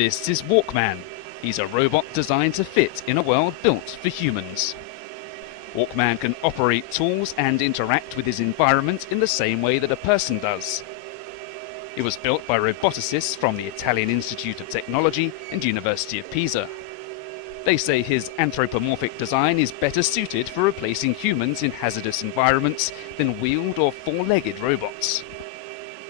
This is Walkman. He's a robot designed to fit in a world built for humans. Walkman can operate tools and interact with his environment in the same way that a person does. It was built by roboticists from the Italian Institute of Technology and University of Pisa. They say his anthropomorphic design is better suited for replacing humans in hazardous environments than wheeled or four-legged robots.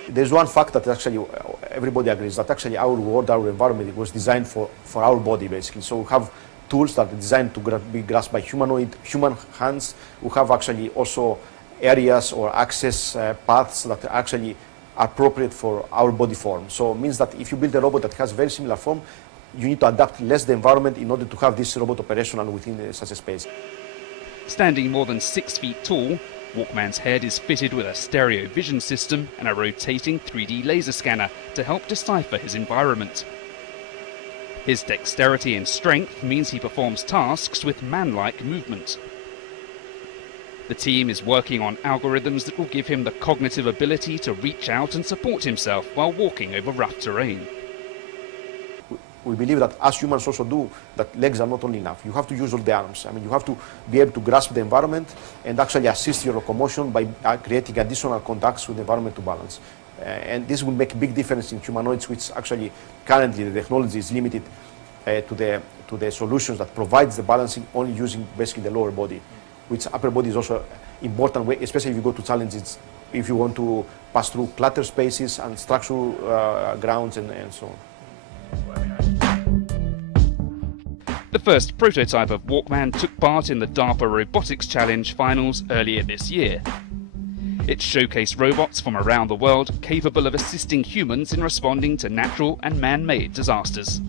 There's one fact that actually everybody agrees, that actually our world, our environment was designed for our body, basically. So we have tools that are designed to be grasped by human hands. We have actually also areas or access paths that are actually appropriate for our body form. So it means that if you build a robot that has very similar form, you need to adapt less the environment in order to have this robot operational within such a space. Standing more than 6 feet tall, Walkman's head is fitted with a stereo vision system and a rotating 3D laser scanner to help decipher his environment. His dexterity and strength means he performs tasks with man-like movement. The team is working on algorithms that will give him the cognitive ability to reach out and support himself while walking over rough terrain. We believe that as humans also do, that legs are not only enough. You have to use all the arms. I mean, you have to be able to grasp the environment and actually assist your locomotion by creating additional contacts with the environment to balance. And this will make a big difference in humanoids, which actually currently the technology is limited to the solutions that provides the balancing only using basically the lower body, which upper body is also important, especially if you go to challenges, if you want to pass through cluttered spaces and structural grounds and so on. The first prototype of Walkman took part in the DARPA Robotics Challenge finals earlier this year. It showcased robots from around the world capable of assisting humans in responding to natural and man-made disasters.